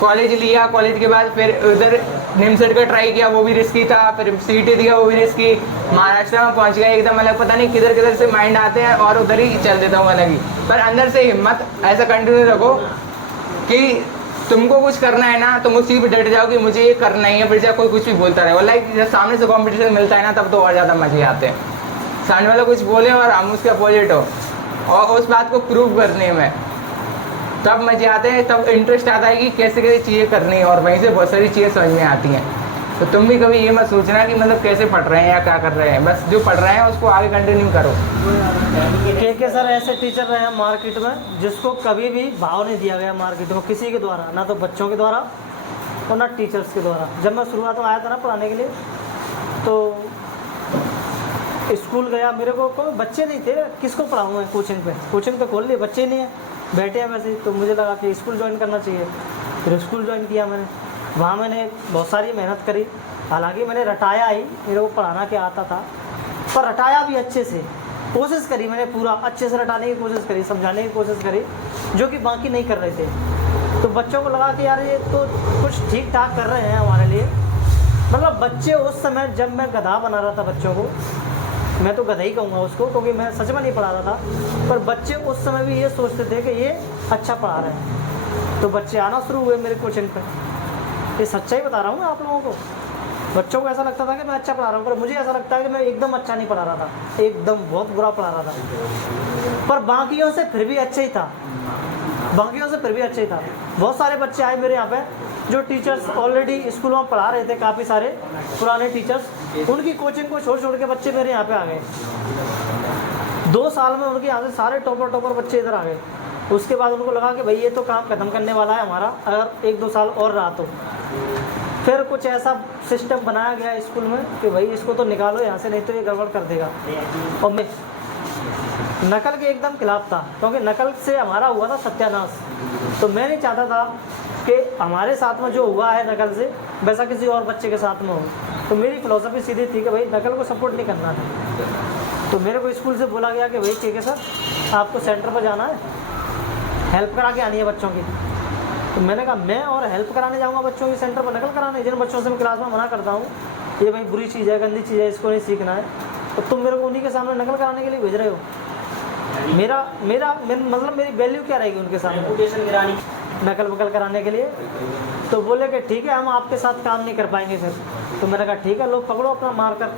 कॉलेज लिया, कॉलेज के बाद फिर उधर निमसेट का ट्राई किया, वो भी रिस्की था। फिर सीटी दिया, वो भी रिस्की। महाराष्ट्र में पहुंच गया एकदम अलग, पता नहीं किधर किधर से माइंड आते हैं और उधर ही चल देता हूँ अलग ही। पर अंदर से हिम्मत ऐसा कंटिन्यू रखो कि तुमको कुछ करना है ना, तुम उस चीज़ पर डट जाओ कि मुझे ये करना ही है, फिर चाहे कोई कुछ भी बोलता रहे। लाइक जब सामने से कॉम्पिटिशन मिलता है ना, तब तो और ज़्यादा मजे आते हैं। सामने वाला कुछ बोले और हम उसके अपोजिट हो, और उस बात को प्रूव करने में तब मजे आते हैं, तब इंटरेस्ट आता है कि कैसे कैसे चीज़ें करनी है, और वहीं से बहुत सारी चीज़ें समझ में आती हैं। तो तुम भी कभी ये मत सोचना कि मतलब कैसे पढ़ रहे हैं या क्या कर रहे हैं, बस जो पढ़ रहे हैं उसको आगे कंटिन्यू करो। के सर ऐसे टीचर रहे हैं मार्केट में जिसको कभी भी भाव नहीं दिया गया मार्केट में किसी के द्वारा, ना तो बच्चों के द्वारा और ना टीचर्स के द्वारा। जब मैं शुरुआत में आया था ना पढ़ाने के लिए, तो स्कूल गया, मेरे को कोई बच्चे नहीं थे, किसको पढ़ाऊँ मैं कोचिंग पे? कोचिंग तो खोल ली, बच्चे ही नहीं है, बैठे हैं वैसे ही। तो मुझे लगा कि स्कूल ज्वाइन करना चाहिए, फिर स्कूल ज्वाइन किया मैंने। वहाँ मैंने बहुत सारी मेहनत करी, हालांकि मैंने रटाया ही, मेरे को पढ़ाना क्या आता था, पर रटाया भी अच्छे से। कोशिश करी मैंने, पूरा अच्छे से रटाने की कोशिश करी, समझाने की कोशिश करी, जो कि बाकी नहीं कर रहे थे। तो बच्चों को लगा कि यार ये तो कुछ ठीक ठाक कर रहे हैं हमारे लिए। मतलब बच्चे उस समय, जब मैं गधा बना रहा था बच्चों को, मैं तो गधा ही कहूँगा उसको, क्योंकि मैं सच में नहीं पढ़ा रहा था, पर बच्चे उस समय भी ये सोचते थे कि ये अच्छा पढ़ा रहे हैं। तो बच्चे आना शुरू हुए मेरे कोचिंग पर। ये सच्चाई बता रहा हूँ मैं आप लोगों को। बच्चों को ऐसा लगता था कि मैं अच्छा पढ़ा रहा हूँ, पर मुझे ऐसा लगता है कि मैं एकदम अच्छा नहीं पढ़ा रहा था, एकदम बहुत बुरा पढ़ा रहा था। पर बाकियों से फिर भी अच्छा ही था, बाकियों से फिर भी अच्छा ही था। बहुत सारे बच्चे आए मेरे यहाँ पे जो टीचर्स ऑलरेडी स्कूलों में पढ़ा रहे थे, काफ़ी सारे पुराने टीचर्स, उनकी कोचिंग को छोड़ छोड़ के बच्चे मेरे यहाँ पे आ गए। 2 साल में उनके यहाँ से सारे टॉपर बच्चे इधर आ गए। उसके बाद उनको लगा कि भाई ये तो काम ख़त्म करने वाला है हमारा, अगर 1-2 साल और रहा तो। फिर कुछ ऐसा सिस्टम बनाया गया स्कूल में कि भाई इसको तो निकालो यहाँ से, नहीं तो ये गड़बड़ कर देगा। और मैं नकल के एकदम खिलाफ था, क्योंकि नकल से हमारा हुआ था सत्यानाश। तो मैं नहीं चाहता था कि हमारे साथ में जो हुआ है नकल से वैसा किसी और बच्चे के साथ में हो। तो मेरी फिलॉसफी सीधी थी कि भाई नकल को सपोर्ट नहीं करना है। तो मेरे को स्कूल से बोला गया कि भाई ठीक है सर, आपको सेंटर पर जाना है, हेल्प करा के आनी है बच्चों की। तो मैंने कहा मैं और हेल्प कराने जाऊँगा बच्चों की सेंटर पर, नकल कराने? जिन बच्चों से मैं क्लास में मना करता हूँ ये भाई बुरी चीज़ है, गंदी चीज़ है, इसको नहीं सीखना है, तो तुम मेरे को उन्हीं के सामने नकल कराने के लिए भेज रहे हो। मतलब मेरी वैल्यू क्या रहेगी उनके सामने रेपुटेशन गिरानी, नकल वकल कराने के लिए? तो बोले कि ठीक है हम आपके साथ काम नहीं कर पाएंगे फिर। तो मैंने कहा ठीक है, लोग पकड़ो अपना मार कर,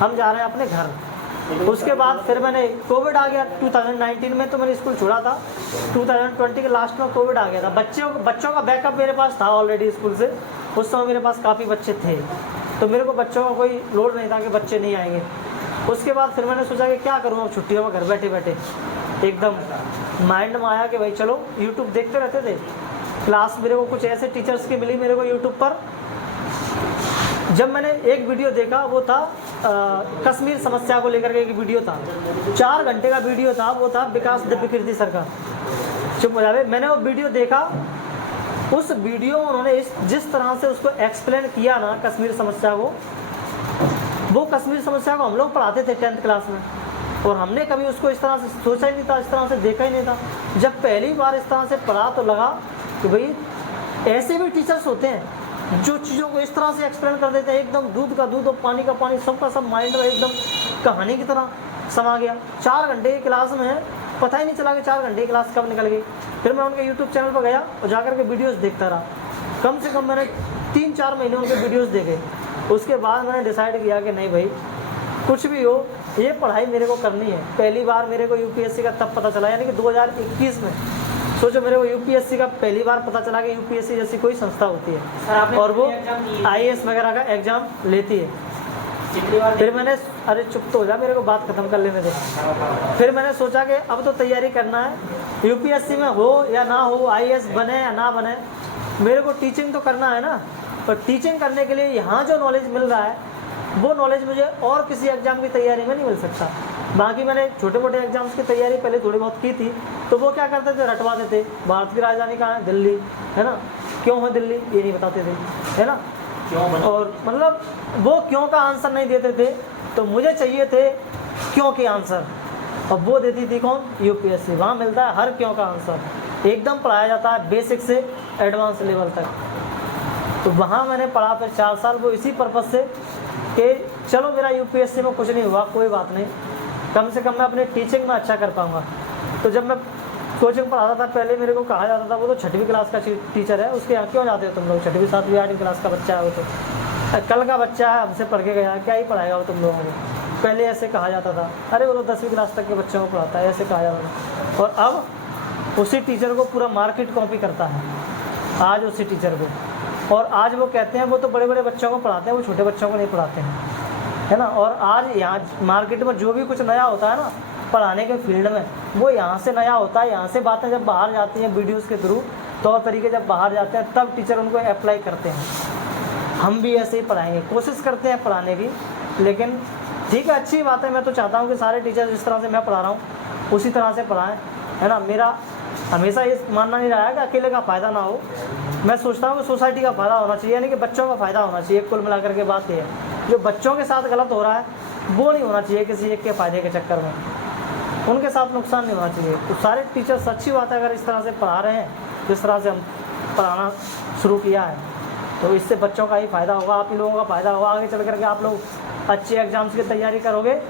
हम जा रहे हैं अपने घर। उसके बाद फिर मैंने, कोविड आ गया 2019 में, तो मैंने स्कूल छोड़ा था। 2020 के लास्ट में कोविड आ गया था। बच्चों का बैकअप मेरे पास था ऑलरेडी स्कूल से, उस समय मेरे पास काफ़ी बच्चे थे, तो मेरे को बच्चों का कोई लोड नहीं था कि बच्चे नहीं आएंगे। उसके बाद फिर मैंने सोचा कि क्या करूँ अब छुट्टियों में घर बैठे बैठे। एकदम माइंड में आया कि भाई चलो यूट्यूब देखते रहते थे। क्लास मेरे को कुछ ऐसे टीचर्स की मिली मेरे को यूट्यूब पर। जब मैंने एक वीडियो देखा, वो था कश्मीर समस्या को लेकर के एक वीडियो था, 4 घंटे का वीडियो था, वो था विकास दिव्यकीर्ति सर का। चुप हो जावे। मैंने वो वीडियो देखा, उस वीडियो में उन्होंने जिस तरह से उसको एक्सप्लेन किया ना कश्मीर समस्या को, वो कश्मीर समस्या को हम लोग पढ़ाते थे 10th क्लास में, और हमने कभी उसको इस तरह से सोचा ही नहीं था, इस तरह से देखा ही नहीं था। जब पहली बार इस तरह से पढ़ा तो लगा कि भाई ऐसे भी टीचर्स होते हैं जो चीज़ों को इस तरह से एक्सप्लेन कर देते हैं, एकदम दूध का दूध और पानी का पानी, सबका सब माइंड में एकदम कहानी की तरह समा गया। 4 घंटे की क्लास में पता ही नहीं चला कि 4 घंटे की क्लास कब निकल गई। फिर मैं उनके यूट्यूब चैनल पर गया और जाकर के वीडियोज़ देखता रहा। कम से कम मैंने 3-4 महीने उनके वीडियोज़ देखे। उसके बाद मैंने डिसाइड किया कि नहीं भाई, कुछ भी हो ये पढ़ाई मेरे को करनी है। पहली बार मेरे को यूपीएससी का तब पता चला, यानी कि 2021 में। सोचो मेरे को यूपीएससी का पहली बार पता चला कि यूपीएससी जैसी कोई संस्था होती है और वो आईएएस वगैरह का एग्ज़ाम लेती है। फिर मैंने, अरे चुप तो हो जा, मेरे को बात खत्म कर लेने दे। फिर मैंने सोचा कि अब तो तैयारी करना है, यूपीएससी में हो या ना हो, आईएएस बने या ना बने, मेरे को टीचिंग तो करना है ना। और टीचिंग करने के लिए यहाँ जो नॉलेज मिल रहा है वो नॉलेज मुझे और किसी एग्ज़ाम की तैयारी में नहीं मिल सकता। बाकी मैंने छोटे मोटे एग्जाम्स की तैयारी पहले थोड़ी बहुत की थी, तो वो क्या करते थे, रटवा देते। भारत की राजधानी कहाँ है? दिल्ली, है ना? क्यों है दिल्ली ये नहीं बताते थे, है ना? और मतलब वो क्यों का आंसर नहीं देते थे, तो मुझे चाहिए थे क्यों के आंसर, और वो देती थी कौन? यूपीएससी। वहाँ मिलता है हर क्यों का आंसर, एकदम पढ़ाया जाता है बेसिक से एडवांस लेवल तक। तो वहाँ मैंने पढ़ा फिर 4 साल, वो इसी पर्पज़ से कि चलो मेरा यूपीएससी में कुछ नहीं हुआ, कोई बात नहीं, कम से कम मैं अपने टीचिंग में अच्छा कर पाऊँगा। तो जब मैं कोचिंग पढ़ाता था, पहले मेरे को कहा जाता था वो तो 6वीं क्लास का टीचर है, उसके यहाँ क्यों जाते हो तुम लोग? 6वीं 7वीं 8वीं क्लास का बच्चा है वो, तो कल का बच्चा है, हमसे पढ़ के गया, क्या ही पढ़ाएगा वो तुम लोगों को? पहले ऐसे कहा जाता था। अरे वो तो 10वीं क्लास तक के बच्चों को पढ़ाता है, ऐसे कहा जाता था। और अब उसी टीचर को पूरा मार्केट कॉपी करता है आज उसी टीचर को, और आज वो कहते हैं वो तो बड़े बड़े बच्चों को पढ़ाते हैं, वो छोटे बच्चों को नहीं पढ़ाते हैं, है ना? और आज यहाँ मार्केट में जो भी कुछ नया होता है ना पढ़ाने के फील्ड में, वो यहाँ से नया होता है। यहाँ से बातें जब बाहर जाती हैं वीडियोज़ के थ्रू, तौर तरीके जब बाहर जाते हैं, तब टीचर उनको अप्लाई करते हैं। हम भी ऐसे ही पढ़ाएंगे, कोशिश करते हैं पढ़ाने की, लेकिन ठीक है, अच्छी बात है। मैं तो चाहता हूँ कि सारे टीचर जिस तरह से मैं पढ़ा रहा हूँ उसी तरह से पढ़ाएँ, है ना? मेरा हमेशा ये मानना नहीं रहा है कि अकेले का फ़ायदा ना हो। मैं सोचता हूँ कि सोसाइटी का फ़ायदा होना चाहिए, यानी कि बच्चों का फ़ायदा होना चाहिए। कुल मिलाकर के बात ये है, जो बच्चों के साथ गलत हो रहा है वो नहीं होना चाहिए किसी एक के फ़ायदे के चक्कर में, उनके साथ नुकसान नहीं होना चाहिए। तो सारे टीचर्स, अच्छी बात है अगर इस तरह से पढ़ा रहे हैं, जिस तरह से हम पढ़ाना शुरू किया है, तो इससे बच्चों का ही फ़ायदा होगा, आप ही लोगों का फ़ायदा होगा। आगे चल करके आप लोग अच्छे एग्ज़ाम्स की तैयारी करोगे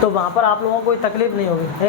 तो वहाँ पर आप लोगों को कोई तकलीफ़ नहीं होगी।